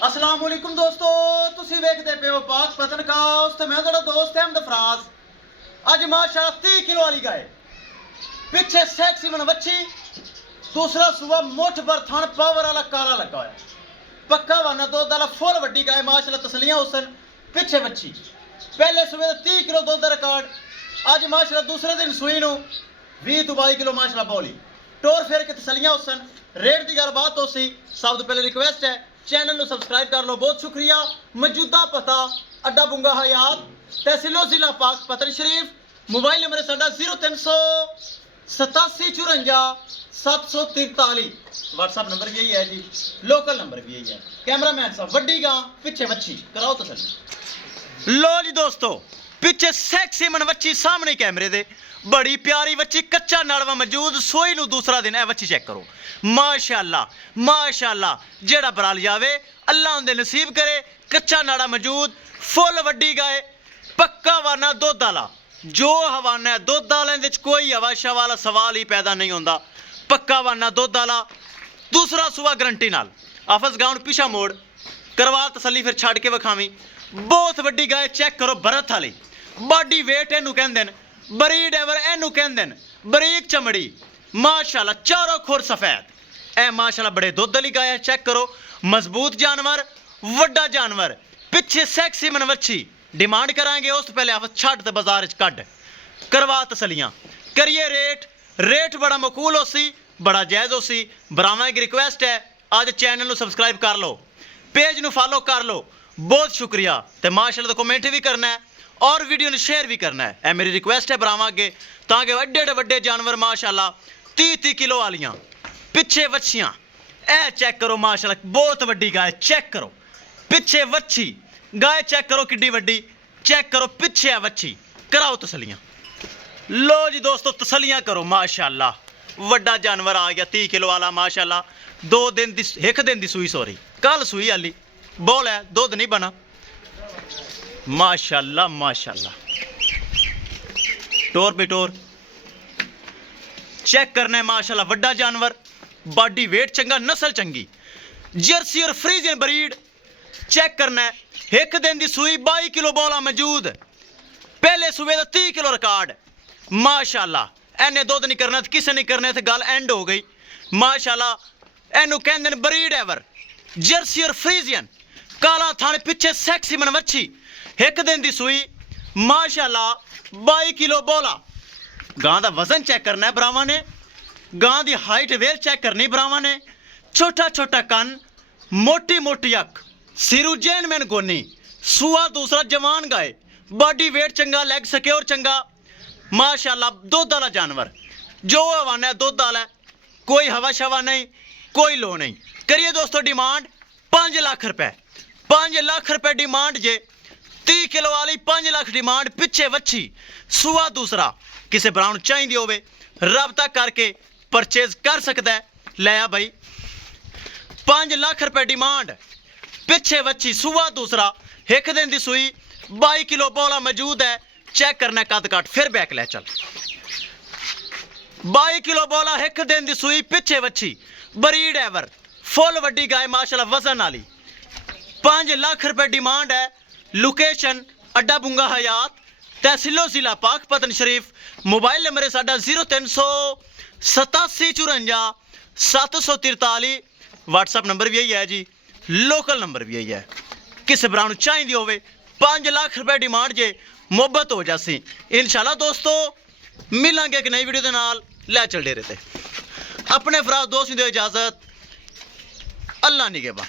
अस्सलाम वालेकुम दोस्तों, तुसी वेखदे पे हो पाक पतनकाउस ते मैं तेरा दोस्त अहमद फराज। अज माशाअल्लाह 30 किलो वाली गाय, पीछे सेक्सी मन वच्छी, दूसरा सुबह मुठ भर थन पावर वाला काला लगा हुआ, पक्का वाना दुध वाला फुल वड्डी गाय माशाअल्लाह तसलियां हुसन। पीछे वच्छी पहले सुबह 30 किलो दुध का रिकॉर्ड, अज माशाअल्लाह दूसरे दिन सुई नूं 20 तो 22 किलो माशाअल्लाह बोली टोर फेर के तसलियां हुसन। रेट की गलबात हो सी, सब तो पहले रिक्वेस्ट है चैनल को सब्सक्राइब कर लो, बहुत शुक्रिया। मौजूदा पता अड्डा बुंगा हयात, तहसीलो जिला पाक पतन शरीफ। मोबाइल नंबर साडा 038754 व्हाट्सअप नंबर भी यही है जी, लोकल नंबर भी यही है। कैमरामैन साहब वड्डी गां पिछे वच्छी कराओ तसल्ली। लो जी दोस्तों, पिछे सैक्सी मन वच्छी सामने कैमरे दे, बड़ी प्यारी वच्छी, कच्चा नड़वा मौजूद, सोई नूं दूसरा दिन है। वच्छी चेक करो माशाअल्लाह माशाअल्लाह, जेड़ा बराल जावे अल्लाह उनदे नसीब करे। कच्चा नाड़ा मौजूद, फुल वड्डी गाय, पक्का वाना दुध वाला, जो हवाना है दुध वाले दे कोई हवा शवा वाला सवाल ही पैदा नहीं होंदा। पक्का वाना दुध वाला, दूसरा सुबह गारंटी नाल। आफस गाउन पिछा मोड़ करवा तसली, फिर छड़ के विखावी। बहुत वड्डी गाय चेक करो, बरत वाली, बॉडी वेट इनू कहंदे ने, बरीड एवर इनू कहंदे ने, बरीक चमड़ी माशाअल्लाह, चारों खुर सफेद, ए माशाअल्लाह बड़े दुध वाली गाय है। चेक करो, मजबूत जानवर, वड्डा जानवर, पिछे सैक्सी मन वच्छी। डिमांड कराएंगे उस तो पहले आप छट ते बाजार च कड करवा तसलियां करिए। रेट बड़ा मकूल हो सी, बड़ा जायज़ हो सी। बरामा की रिक्वेस्ट है, आज चैनल को सब्सक्राइब कर लो, पेज को फॉलो कर लो, बहुत शुक्रिया। तो माशाअल्लाह तो कमेंट भी करना है और वीडियो ने शेयर भी करना है, ए मेरी रिक्वेस्ट है बरामा अगे, ताकि एडे एडे वड्डे जानवर माशाअल्लाह 30 किलो वालियां पिछे वच्छियां, ए चेक करो माशाअल्लाह, बहुत वड्डी गाय। चेक करो पिछे वच्छी गाय, चेक करो किड्डी वड्डी, चेक करो पिछे वच्छी, कराओ तसलियां। लो जी दोस्तों, तसलियां करो माशाअल्लाह, वड्डा जानवर आ गया 30 किलो वाला माशाअल्लाह। 2 दिन दी, 1 दिन दी सुई, सॉरी कल सुई आली, बोल है दुध नहीं बना माशाअल्लाह माशाअल्लाह। टोर पे टोर चेक करना है माशाअल्लाह, वड्डा जानवर, बॉडी वेट चंगा, नस्ल चंगी, जर्सी और फ्रीजियन ब्रीड। चेक करना है, 1 दिन की सुई 22 किलो बोला मौजूद, पहले सुबह का 30 किलो रिकॉर्ड माशाअल्लाह। एने दुध नहीं करना, किसे नहीं करना, तो गल एंड हो गई माशाअल्लाह। एनू कहते हैं ब्रीड एवर, जर्सी और फ्रीजियन, काला थाने, पिछे सैक्सी मन वच्छी, 1 दिन की सुई माशाअल्लाह, 22 किलो बोला। गां का वजन चेक करना है भरावां ने, गां की हाइट वेल चेक करनी भरावां ने। छोटा छोटा कन, मोटी मोटी अख, सिरू जैन मैन गोनी, सुआ दूसरा जवान गाय, बॉडी वेट चंगा, लैग सिक्योर चंगा माशाअल्लाह। दुध वाला जानवर, जो हवाना है दुध वाला, कोई हवा शवा नहीं, कोई लो नहीं। करिए दोस्तों डिमांड 5 लाख रुपए, 5 लाख रुपए डिमांड जे। 30 किलो वाली 5 लाख डिमांड, पिछे वच्छी, सुआ दूसरा। किसी ब्राउन चाहिए होवे रबता करके परचेज कर सकता है, लिया भाई। 5 लाख रुपए डिमांड, पिछे वच्छी, सुआ दूसरा, 1 दिन की सुई, 22 किलो बोला मौजूद है। चेक करना कद काट, फिर बैक ले चल। 22 किलो बोला, 1 दिन की सुई, पिछे वच्छी, बरीड एवर, फुल वड्डी गाय माशाअल्लाह, वजन वाली। 5 लाख रुपए डिमांड है। लोकेशन अड्डा बुंगा हयात, तहसीलो जिला पाक पतन शरीफ। मोबाइल नंबर है साडा 038754 743। व्हाट्सअप नंबर भी यही है जी, लोकल नंबर भी यही है। किस ब्राउन चाहिए होवे 5 लाख रुपए डिमांड जे, मुहब्बत हो जासी। इंशाल्लाह दोस्तों मिलांगे एक नई वीडियो के नाल, लै चल डेरे ते। अपने फराज दोस्त दो इजाजत, अल्लाह निगहबान।